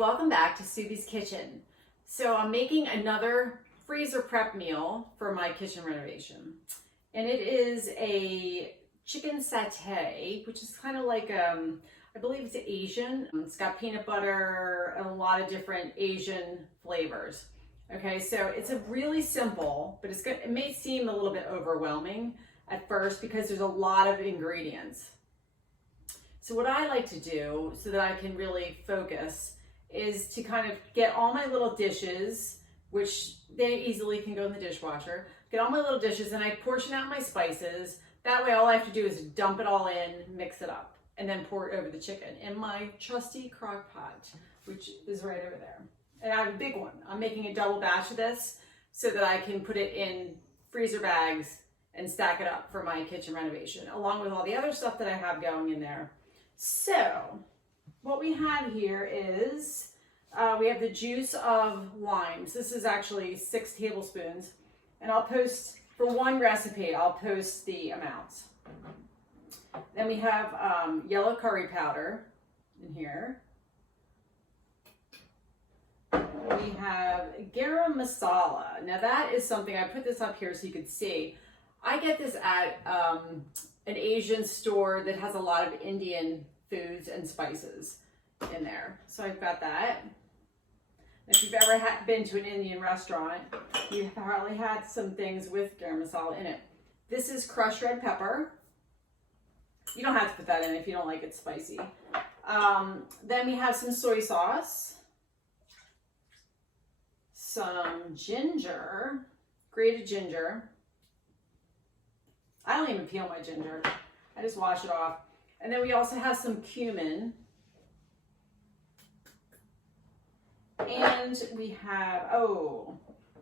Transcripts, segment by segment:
welcome back to Subi's Kitchen. So I'm making another freezer prep meal for my kitchen renovation. And it is a chicken satay, which is kind of like, I believe it's Asian. It's got peanut butter and a lot of different Asian flavors. Okay, so it's a really simple, but it may seem a little bit overwhelming at first because there's a lot of ingredients. So what I like to do so that I can really focus is to kind of get all my little dishes, which they easily can go in the dishwasher, get all my little dishes and I portion out my spices. That way all I have to do is dump it all in, mix it up, and then pour it over the chicken in my trusty crock pot, which is right over there. And I have a big one. I'm making a double batch of this so that I can put it in freezer bags and stack it up for my kitchen renovation, along with all the other stuff that I have going in there. So what we have here is, we have the juice of limes. This is actually 6 tablespoons. And I'll post, for one recipe, I'll post the amounts. Then we have yellow curry powder in here. We have garam masala. Now that is something, I put this up here so you could see. I get this at an Asian store that has a lot of Indian foods and spices in there. So I've got that. If you've ever been to an Indian restaurant, you've probably had some things with garam masala in it. This is crushed red pepper. You don't have to put that in if you don't like it spicy. Then we have some soy sauce, some ginger, grated ginger. I don't even peel my ginger. I just wash it off. And then we also have some cumin. And we have,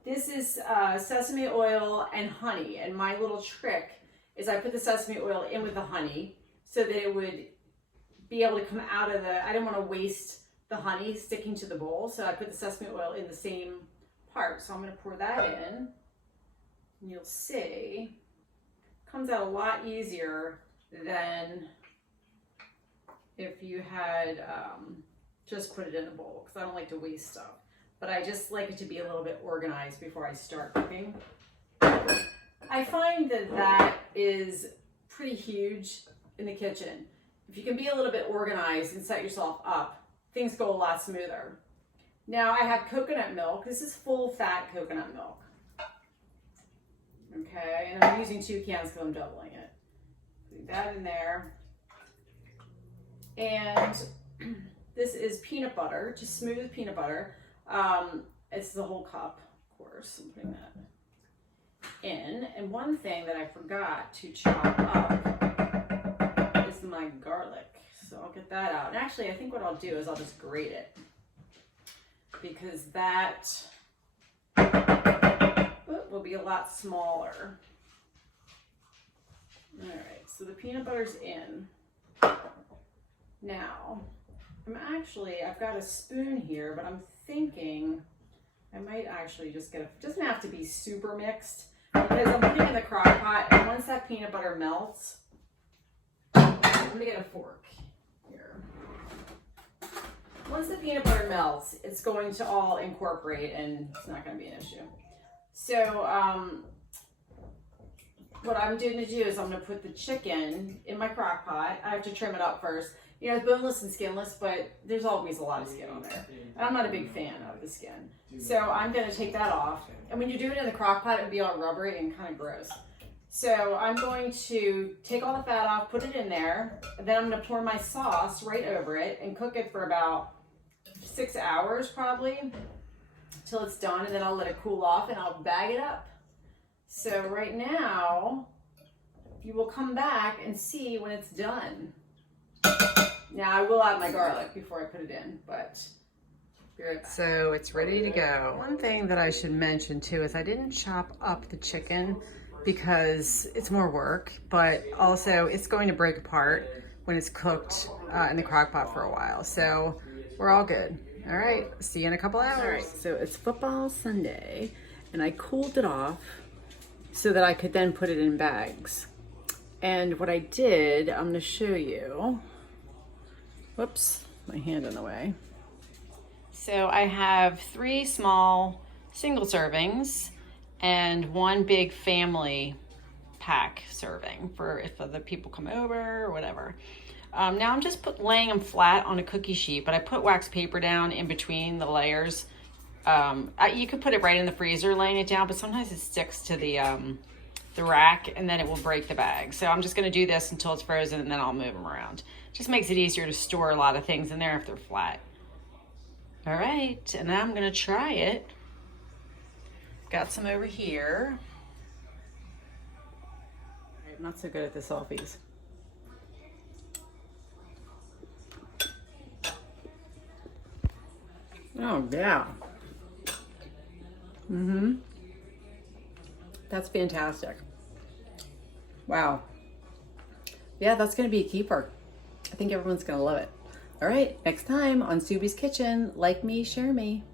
this is sesame oil and honey. And my little trick is I put the sesame oil in with the honey so that it would be able to come out of the, I didn't want to waste the honey sticking to the bowl. So I put the sesame oil in the same part. So I'm going to pour that in. And you'll see, it comes out a lot easier than if you had just put it in a bowl, because I don't like to waste stuff. But I just like it to be a little bit organized before I start cooking. I find that that is pretty huge in the kitchen. If you can be a little bit organized and set yourself up, things go a lot smoother. Now I have coconut milk. This is full fat coconut milk. Okay, and I'm using 2 cans because I'm doubling it. Put that in there. And this is peanut butter, just smooth peanut butter. It's the whole cup, of course. I'm putting that in. And one thing that I forgot to chop up is my garlic. So I'll get that out. And actually, I think what I'll do is I'll just grate it, because that will be a lot smaller. All right, so the peanut butter's in. Now, I've got a spoon here, but I'm thinking I might actually just get it doesn't have to be super mixed, because I'm putting it in the crock pot, and once that peanut butter melts, I'm gonna get a fork here. Once the peanut butter melts, it's going to all incorporate and it's not gonna be an issue. So, what I'm going to do is I'm going to put the chicken in my crock pot. I have to trim it up first. You know, it's boneless and skinless, but there's always a lot of skin on there. And I'm not a big fan of the skin. So I'm going to take that off. And when you do it in the crock pot, it would be all rubbery and kind of gross. So I'm going to take all the fat off, put it in there, and then I'm going to pour my sauce right over it and cook it for about 6 hours probably, till it's done, and then I'll let it cool off and I'll bag it up. So right now, you will come back and see when it's done. Now I will add my garlic before I put it in, but be right back. So it's ready to go. One thing that I should mention too is I didn't chop up the chicken because it's more work, but also it's going to break apart when it's cooked in the crock pot for a while. So we're all good. All right, see you in a couple hours. All right, so it's football Sunday, and I cooled it off so that I could then put it in bags. And what I did, I'm gonna show you. Whoops, my hand in the way. So I have 3 small single servings and 1 big family pack serving for if other people come over or whatever. Now I'm just laying them flat on a cookie sheet, but I put wax paper down in between the layers. You could put it right in the freezer laying it down, but sometimes it sticks to the rack and then it will break the bag. So I'm just gonna do this until it's frozen and then I'll move them around. Just makes it easier to store a lot of things in there if they're flat. All right, and now I'm gonna try it. Got some over here. I'm not so good at the selfies. Oh yeah. That's fantastic. Wow. Yeah, that's gonna be a keeper. I think everyone's gonna love it. All right, next time on Subi's Kitchen, like me, share me.